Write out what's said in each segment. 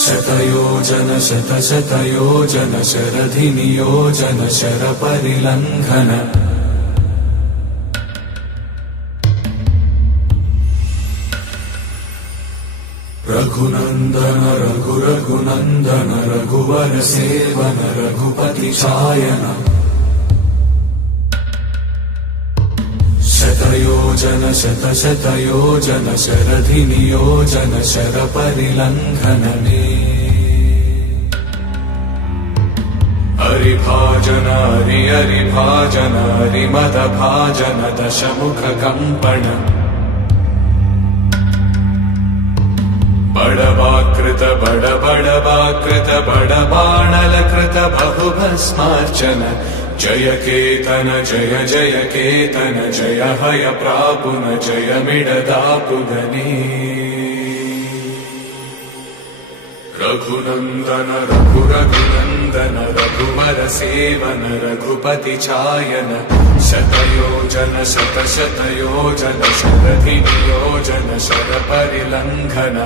शतयोजन शतशतयोजन शरधिनियोजन शरपरिलङ्घन रघुनन्दन रघुरघुनन्दन रघुवर सेवन रघुपति चायन शतयोजन शतशतयोजन शरधिनियोजन शरपरिलङ्घन हरिभाजन हरिभाजन हरिमदभाजन दशमुख कम्पण बड़वाकृत बड़वाकृत बड़बाणलकृत बहुभस्मार्चन जय केतन जय जय केतन जय हय प्रापुन जय मिडदापुगनी रघुनन्दन रघुरघुनन्दन रघुवर सेवन रघुपति चायन शतयोजन शतशतयोजन शरधिनियोजन शरपरिलङ्घन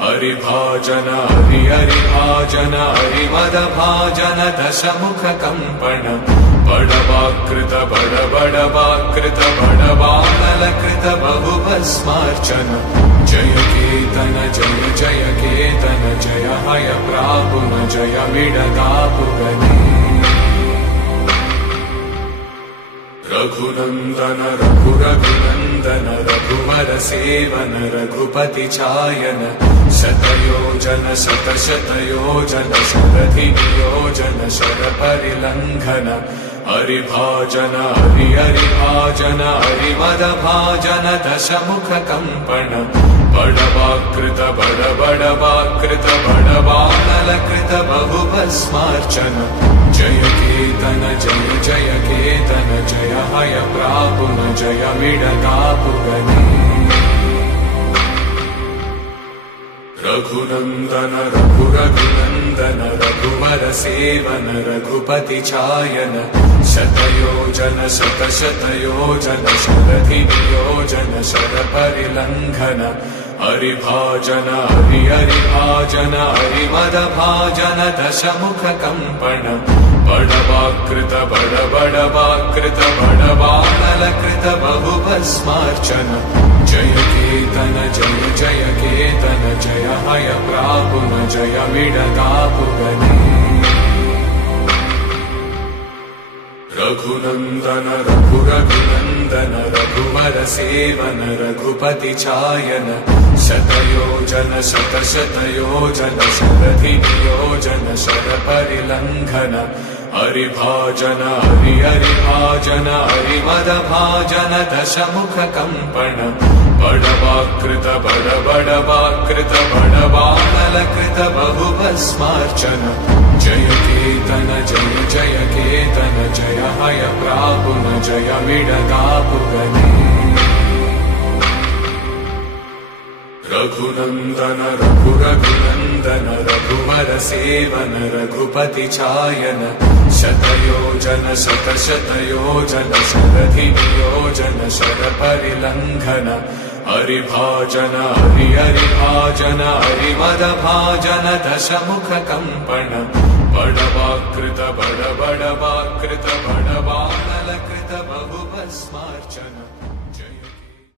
हरिभाजन हरिभाजन हरिमदभाजन दशमुख कम्पण बड़वाकृत बड़वाकृत बड़बाणलकृत बहुभस्मार्चन जय केतन जय जय केतन जय हय प्रापुन जय मिडदापुगनी रघुनन्दन रघुरघुनन्दन रघुवर सेवन रघुपति चायन शतयोजन शतशतयोजन शरधिनियोजन शरपरिलङ्घन हरिभाजन हरिभाजन हरिमदभाजन दशमुख कम्पण बड़वाकृत बड़वाकृत बड़बाणलकृत बहुभस्मार्चन जय केतन जय जय केतन जय हय प्रापुन जय मिडदापुगनी रघुनन्दन रघुरघुनन्दन रघुवर सेवन रघुपति चायन शतयोजन शतशतयोजन शरधिनियोजन शरपरिलङ्घन हरिभाजन हरिभाजन हरिमदभाजन दशमुख कम्पण बड़वाकृत बड़वाकृत बड़बाणलकृत बहुभस्मार्चन जय केतन जय जय केतन जय हय प्रापुन जय मिडदापुगनी रघुनन्दन रघुरघुनन्दन रघुवर सेवन रघुपति चायन शतयोजन शतशतयोजन शरधिनियोजन शरपरिलङ्घन हरिभाजन हरिभाजन हरिमदभाजन दशमुख कम्पण बड़वाकृत बड़वाकृत बड़बाणलकृत बहुभस्मार्चन जय केतन जय जय केतन जय हय प्रापुन जय मिडदापुगनी रघुनन्दन रघुरघुनन्दन रघुवर सेवन रघुपति चायन शतयोजन शतशतयोजन शरधिनियोजन शरपरिलङ्घन हरिभाजन हरिभाजन हरिमदभाजन दशमुख कम्पण बड़वाकृत बड़वाकृत बड़बाणलकृत बहुभस्मार्चन